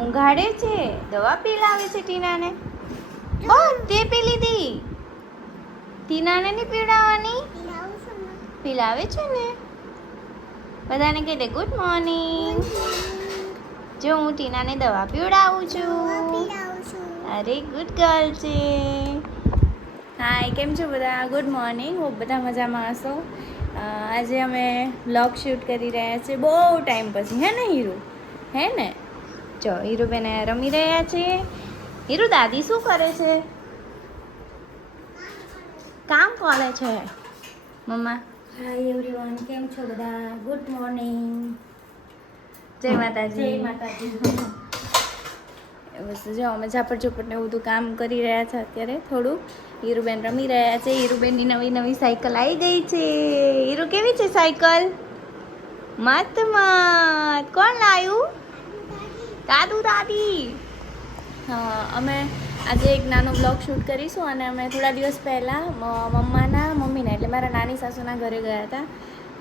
ઊંઘાડે છે, દવા પીલાવે છે ટીનાને. ઓ તે પી લીધી. ટીનાને નહીં પીવડાવવાની? પીલાવે છે ને. બધાને કહી દે ગુડ મોર્નિંગ. જો હું ટીનાને દવા પીવડાવું છું. અરે ગુડ ગર્લ છે. હાય, કેમ છો બધા? Good morning. હું બધા મજામાં હશો. આજે અમે વ્લોગ શૂટ કરી રહ્યા છીએ બહુ ટાઈમ પછી, હે ને હીરુ? હે ને? જો હીરુબેન રમી રહ્યા છે. હીરુ, દાદી શું કરે છે? કામ કરે છે મમ્મા. હાય એવરીવન, કેમ છો બધા? Good morning. જય માતાજી. જય માતાજી. બસ જો અમે ઝાપડ ઝૂપડ ને બધું કામ કરી રહ્યા છે અત્યારે. થોડું હીરુબેન રમી રહ્યા છે. હીરુબેનની નવી નવી સાયકલ આવી ગઈ છે. હીરુ, કેવી છે સાયકલ? મત મત. કોણ લાવ્યું? દાદુ દાદી. હા, અમે આજે એક નાનો બ્લોગ શૂટ કરીશું અને અમે થોડા દિવસ પહેલાં મમ્મીના એટલે મારા નાની સાસુના ઘરે ગયા હતા.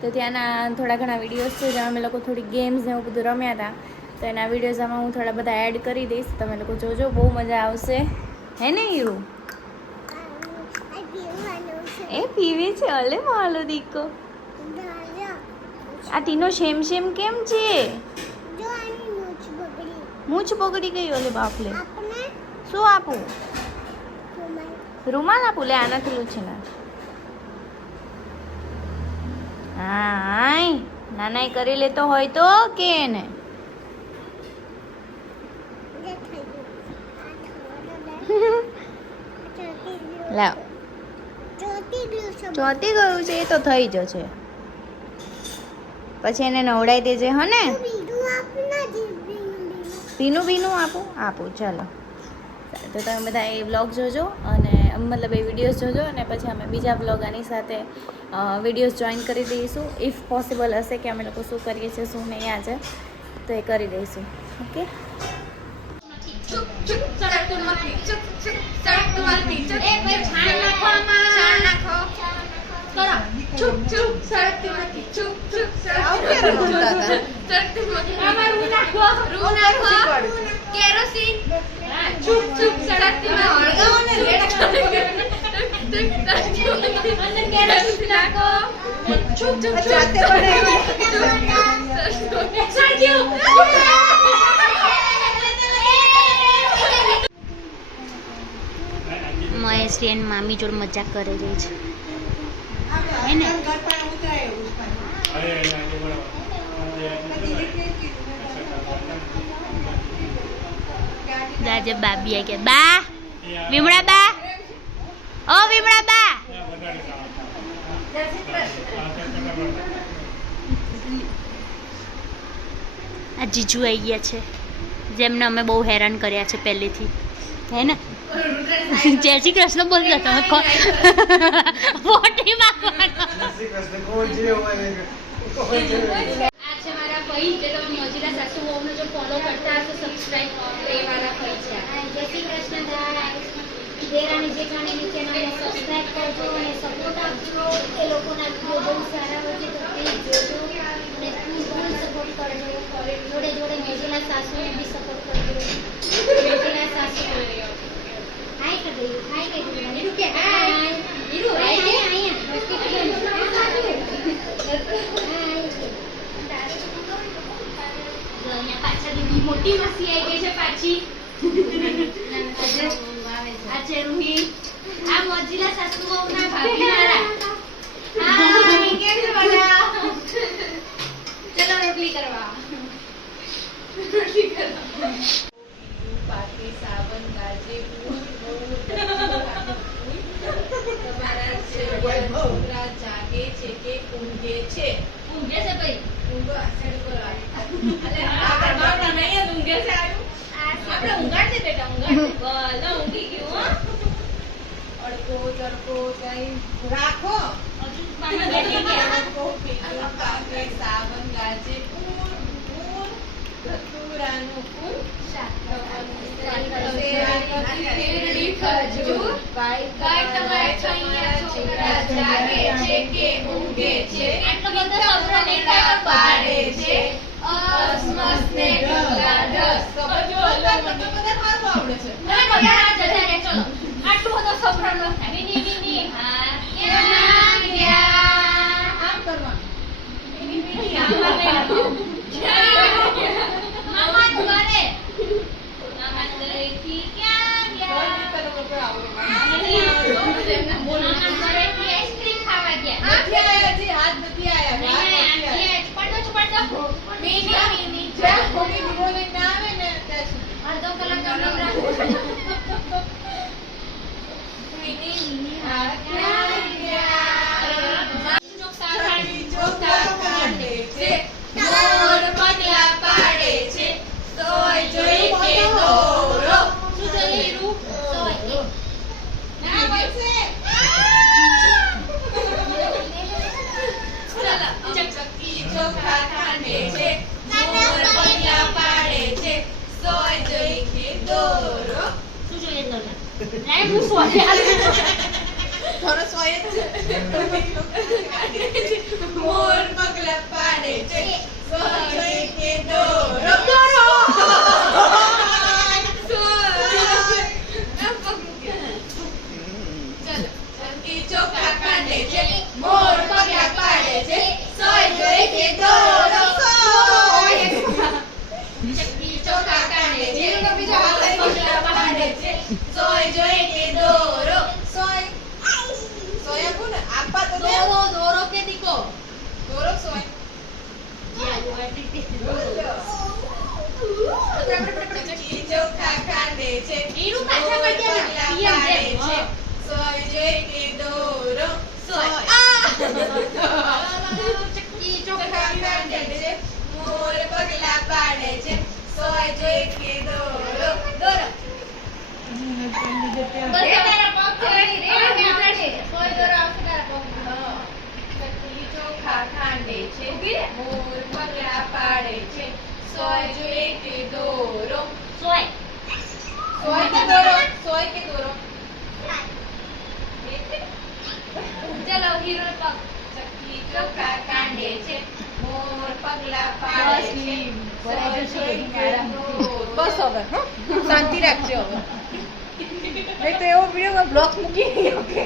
તો ત્યાંના થોડા ઘણા વિડીયોઝ છે જેમાં અમે લોકો થોડી ગેમ્સ ને એવું બધું રમ્યા હતા. તો એના વિડીયોઝ આમાં હું થોડા બધા એડ કરી દઈશ. તમે લોકો જોજો, બહુ મજા આવશે. હે ને હીરુ? એ પીવે છે. અલે માલો દીકો. આ ટીનો શેમ શેમ કેમ છે? મૂછ બગડી ગઈ. ઓલે બાપલે. શું આપું? રૂમાલ આપું? લે આનાથી લૂછી ના. હા, નાનાઈ કરી લેતો હોય તો કે ને. લાવ. ચોટી ગયું છે એ તો થઈ જશે. પછી એને નવડાવી દેજે. હો ને? ભીનું ભીનું આપું. ચાલો, તો તમે બધા એ વ્લોગ જોજો અને મતલબ એ વિડીયોઝ જોજો અને પછી અમે બીજા વ્લોગ આની સાથે વિડીયોઝ જોઈન કરી દઈશું. ઇફ પોસિબલ હશે કે અમે લોકો શું કરીએ છીએ શું નહીં આજે, તો એ કરી દઈશું. ઓકે. મહેશ એન મામી જોડે મજાક કરે રહી છે. હે ને? દાજે બાબી આ કે બા વિમળા બા. ઓ વિમળા બા. આ જીજુ આવી ગયા છે જેમને અમે બહુ હેરાન કર્યા છે પહેલેથી. હે ને? જય શ્રી કૃષ્ણ બોલ જતો મોટી માગવાનો. આ છે મારા ભાઈ જે તમે મોજીલા સાસુ વહુને જો ફોલો કરતા હશો, સબસ્ક્રાઇબ કરો, એ મારા ભાઈ છે. જય શ્રી કૃષ્ણ ગાઈસ. દેરાણી જેઠાણીની ચેનલને સબસ્ક્રાઇબ કરજો અને સપોર્ટ આપજો. એ લોકોના વિડિયો બહુ સારા હોય છે તો પ્લીઝ જોજો અને ફૂલ સપોર્ટ કરજો. જોડે જોડે મોજીલા સાસુને બી સપોર્ટ કરજો. મોજીલા સાસુ હાય કર દે. હાય કર દે. નીરુ કે હાય. નીરુ હાય કે અહીંયા મસ્તી કરજો. અહીંયા પાછા દીદી મોટી માસી આવી ગઈ છે પાછી. આ છે રૂહી. આ મોજીલા સાસુ વહુના ભાભી મારા. હા, કેમ છો બધા? ચલો રોટલી કરવા. પાકી સાવન ગાજે તમારા છોકરા જાગે છે કે ઊંઘે છે? ઊંઘે છે ભાઈ. ઊંઘો આસડ પર અલે આ કરવા નહીં ઊંઘે છે આવ્યું. આપણે ઊંઘાડે બેટા ઊંઘાડે. ભલે ઊંઘી ગયો. હો અડકો તડકો કઈ રાખો. હજુ મામા બેઠી ગયા. પાકે સાવન ગાજે ધતુરાનું ફૂલ જાગે છે કે ઊંઘે છે? આટલો બધો સપને પાડે છે. અસમસ ને ઢગલા ઢસ. બસ હવે શાંતિ રાખજો હવે નહીં તો એવો વિડીયો બ્લોક મૂકી નહીં ઓકે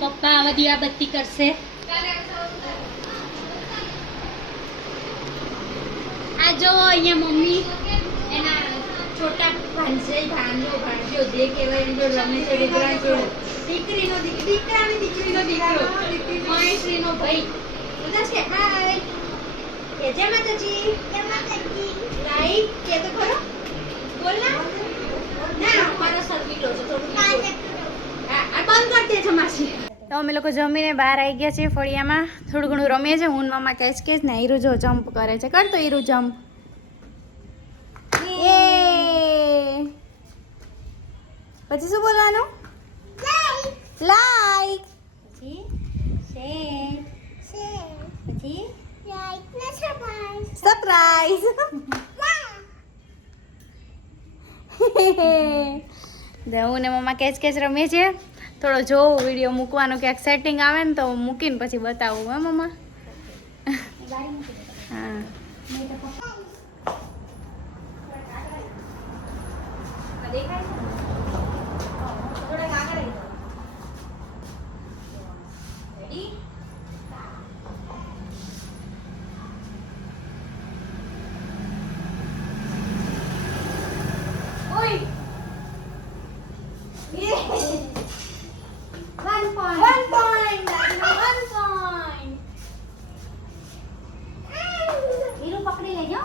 પપ્પા આ દીવાબત્તી કરશે. આ જો અહીંયા મમ્મી એના છોટા ભાણજો જે કહેવાય એની જોડે રમે છે. દીકરીનો દીકરીનો દીકરો મહેશ્રીનો ભાઈ બધા છે. હાય જય માતાજી. લાઈક કે તો ખરો બોલ ના મારો સર્વી લો છો થોડું આ બંધ કરી દેજો માસી. તો અમે લોકો જમીને બહાર આવી ગયા છીએ ફળિયામાં. થોડું ઘણું રમીએ છીએ. હું મામા કેચ ને હીરુ જો જમ્પ કરે છે. કરતો હીરુ જમ્પ. એ પછી શું બોલવાનું? લાઈક. પછી શેર પછી સરપ્રાઈઝ. હું ને મમ્મા કેચ રમીએ છીએ. થોડો જોવું વિડીયો મૂકવાનો ક્યાંક સેટિંગ આવે ને તો મૂકીને પછી બતાવું. હે મમ્મા? હા. પકડી લેજો.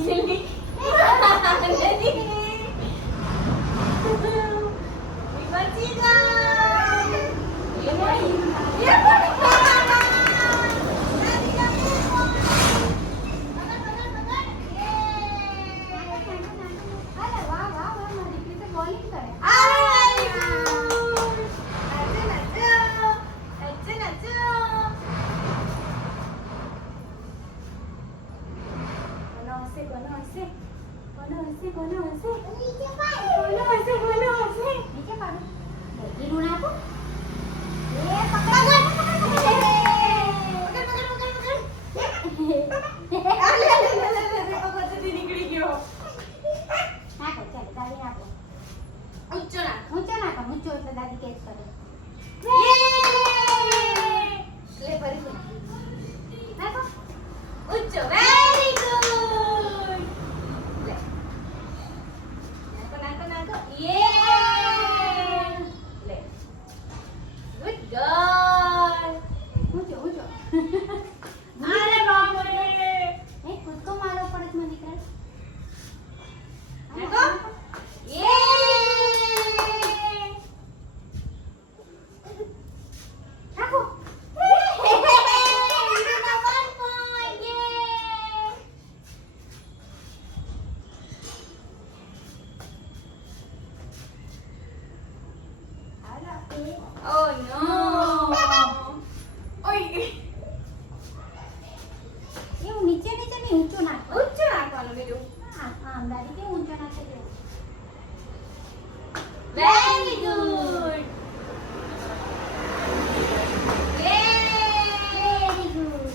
Silly. બચી ગઈ. એ Oh no! એવું નીચે નીચે નહીં ઊંચું નાખ ઊંચું નાખવાનું બીજું. આમ દાદી કેવું ઊંચું નાખે છે Very good. વેરી ગુડ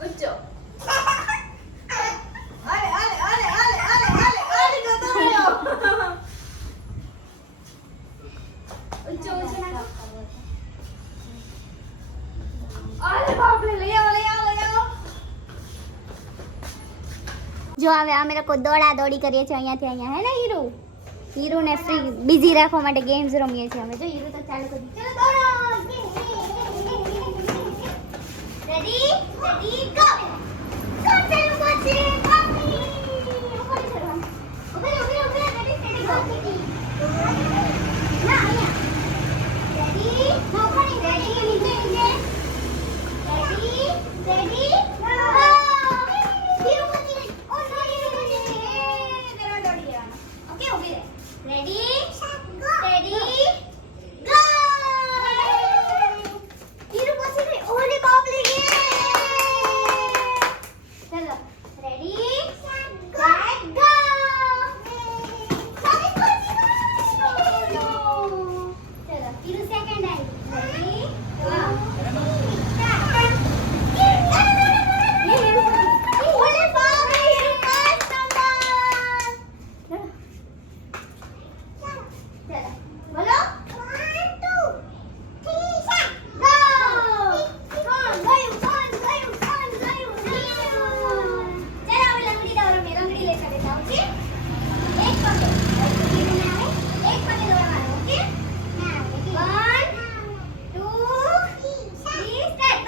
ઊંચો. અરે અરે અરે અરે અરે અરે અરે જતો રહ્યો. ઊંચો ઊંચો નાખો. અરે બાપ રે, લઈ આવો લઈ આવો લઈ આવો. જો હવે અમે લોકો દોડા દોડી કરીએ છીએ અહીંયાથી અહીંયા હે ને હીરુ હીરુને ફ્રી બિઝી રાખવા માટે ગેમ્સ રમીએ છીએ અમે જો હીરુ તો ચાલુ કરી ચલો દોડો રેડી રેડી ગો ગો ચલો ગોચે કોપી ઉપર ચલો ઉપર રેડી રેડી ગો ના અહીંયા રેડી નો કોની રેડી નીચે નીચે રેડી રેડી ગો હીરુ મતી ઓ નો હીરુ મતી દોડા દોડી ઓકે ઉભી રહે રેડી રેડી ગો હીરુ પછી ગઈ ઓલી કોપલી ગઈ ચલો રેડી સેટ ગો સારી પછી ચલો હીરુ સેકન્ડ આવી રેડી ઓલે બાપ રે હીરુ ફર્સ્ટ નંબર ચલો બોલો 1 2 3 સ્ટાર્ટ ગો કોણ ગયું ચલો હવે લંગડી દોરો મે લંગડી લેતા બેટા ઓકે એક પગે હીરુને આવે એક પગે દોરવાનું ઓકે 1 2 3 સ્ટાર્ટ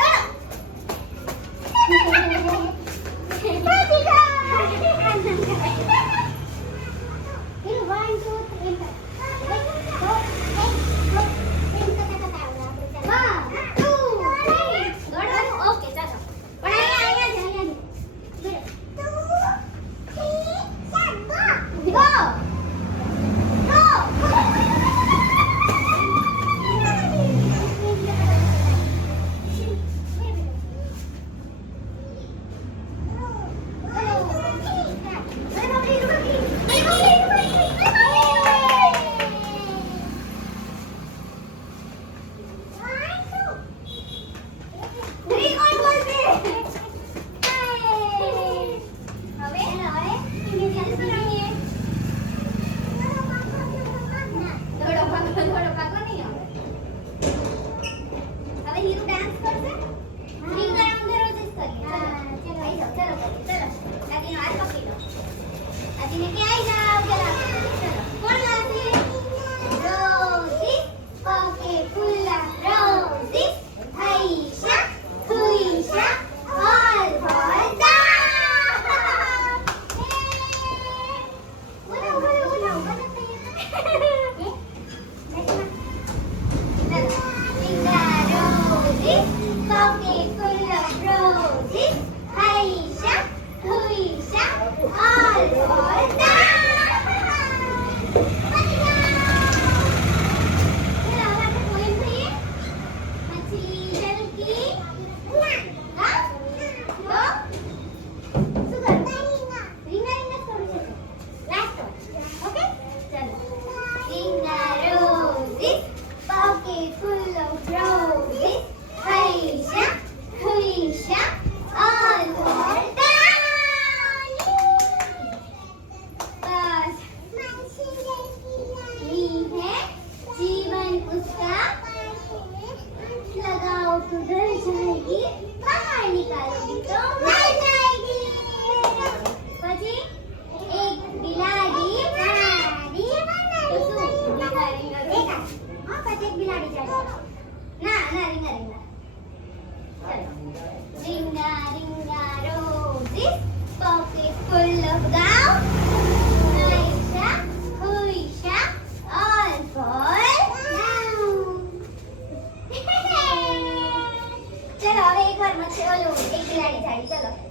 એકવાર મચ્છી ઓલું એક બિલાડી જાડી ચલો